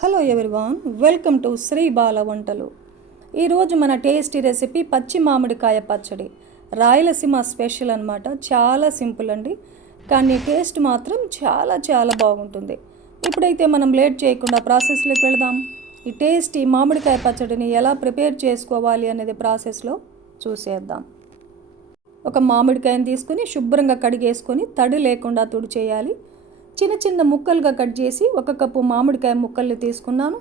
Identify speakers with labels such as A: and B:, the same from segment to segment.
A: hello everyone welcome to Sri Bala వంటలు ఈరోజు మన టేస్టీ రెసిపీ పచ్చి మామిడికాయ పచ్చడి రాయలసీమ స్పెషల్ అనమాట చాలా సింపుల్ అండి కానీ టేస్ట్ మాత్రం చాలా చాలా బాగుంటుంది ఇప్పుడైతే మనం లేట్ చేయకుండా ప్రాసెస్లోకి వెళదాం ఈ టేస్టీ మామిడికాయ పచ్చడిని ఎలా ప్రిపేర్ చేసుకోవాలి అనేది ప్రాసెస్లో చూసేద్దాం ఒక మామిడికాయని తీసుకొని శుభ్రంగా కడిగేసుకొని తడి లేకుండా తుడిచేయాలి చేయాలి చిన్న చిన్న ముక్కలుగా కట్ చేసి ఒక కప్పు మామిడికాయ ముక్కల్ని తీసుకున్నాను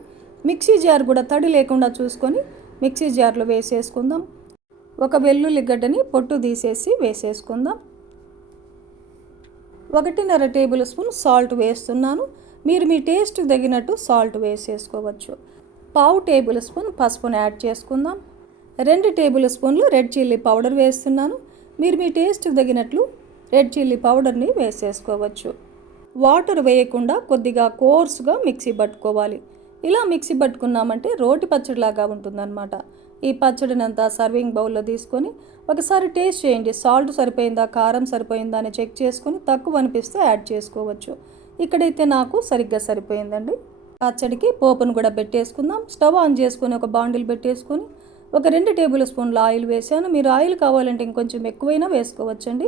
A: మిక్సీ జార్ కూడా తడి లేకుండా చూసుకొని మిక్సీ జార్లో వేసేసుకుందాం ఒక వెల్లుల్లి గడ్డని పొట్టు తీసేసి వేసేసుకుందాం ఒకటిన్నర టేబుల్ స్పూన్ సాల్ట్ వేస్తున్నాను మీరు మీ టేస్ట్ తగినట్టు సాల్ట్ వేసేసుకోవచ్చు పావు టేబుల్ స్పూన్ పసుపును యాడ్ చేసుకుందాం రెండు టేబుల్ స్పూన్లు రెడ్ చిల్లీ పౌడర్ వేస్తున్నాను మీరు మీ టేస్ట్ తగినట్లు రెడ్ చిల్లీ పౌడర్ని వేసేసుకోవచ్చు వాటర్ వేయకుండా కొద్దిగా కోర్సుగా మిక్సీ పట్టుకోవాలి ఇలా మిక్సీ పట్టుకున్నామంటే రోటి పచ్చడిలాగా ఉంటుందన్నమాట ఈ అంతా సర్వింగ్ బౌల్లో తీసుకొని ఒకసారి టేస్ట్ చేయండి సాల్ట్ సరిపోయిందా కారం సరిపోయిందా అని చెక్ చేసుకొని తక్కువ అనిపిస్తే యాడ్ చేసుకోవచ్చు ఇక్కడైతే నాకు సరిగ్గా సరిపోయిందండి పచ్చడికి పోపును కూడా పెట్టేసుకుందాం స్టవ్ ఆన్ చేసుకొని ఒక బాండిల్ పెట్టేసుకొని ఒక రెండు టేబుల్ స్పూన్ల ఆయిల్ వేసాను మీరు ఆయిల్ కావాలంటే ఇంకొంచెం ఎక్కువైనా వేసుకోవచ్చండి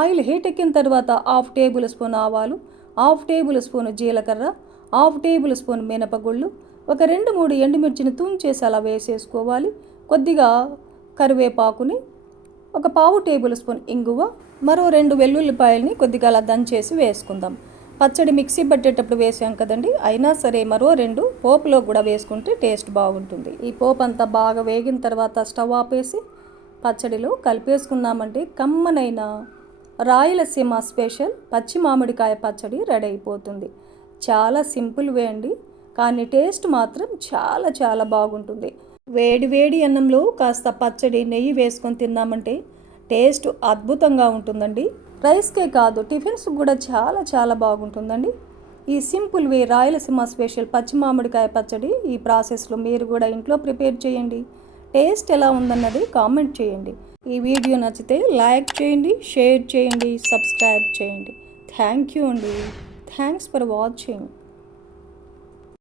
A: ఆయిల్ హీట్ ఎక్కిన తర్వాత హాఫ్ టేబుల్ స్పూన్ ఆవాలు హాఫ్ టేబుల్ స్పూన్ జీలకర్ర హాఫ్ టేబుల్ స్పూన్ మినపగుళ్ళు ఒక రెండు మూడు ఎండుమిర్చిని తుంచేసి అలా వేసేసుకోవాలి కొద్దిగా కరివేపాకుని ఒక పావు టేబుల్ స్పూన్ ఇంగువ మరో రెండు వెల్లుల్లిపాయలని కొద్దిగా అలా దంచేసి వేసుకుందాం పచ్చడి మిక్సీ పట్టేటప్పుడు వేసాం కదండి అయినా సరే మరో రెండు పోపులో కూడా వేసుకుంటే టేస్ట్ బాగుంటుంది ఈ పోపు అంతా బాగా వేగిన తర్వాత స్టవ్ ఆపేసి పచ్చడిలో కలిపేసుకున్నామంటే కమ్మనైనా రాయలసీమ స్పెషల్ పచ్చి మామిడికాయ పచ్చడి రెడీ అయిపోతుంది చాలా సింపుల్ వే అండి కానీ టేస్ట్ మాత్రం చాలా చాలా బాగుంటుంది వేడి వేడి అన్నంలో కాస్త పచ్చడి నెయ్యి వేసుకొని తిన్నామంటే టేస్ట్ అద్భుతంగా ఉంటుందండి రైస్కే కాదు టిఫిన్స్ కూడా చాలా చాలా బాగుంటుందండి ఈ సింపుల్ వే రాయలసీమ స్పెషల్ పచ్చి మామిడికాయ పచ్చడి ఈ ప్రాసెస్లో మీరు కూడా ఇంట్లో ప్రిపేర్ చేయండి టేస్ట్ ఎలా ఉందన్నది కామెంట్ చేయండి ఈ వీడియో నచ్చితే లైక్ చేయండి షేర్ చేయండి సబ్స్క్రైబ్ చేయండి థ్యాంక్ యూ అండి థ్యాంక్స్ ఫర్ వాచింగ్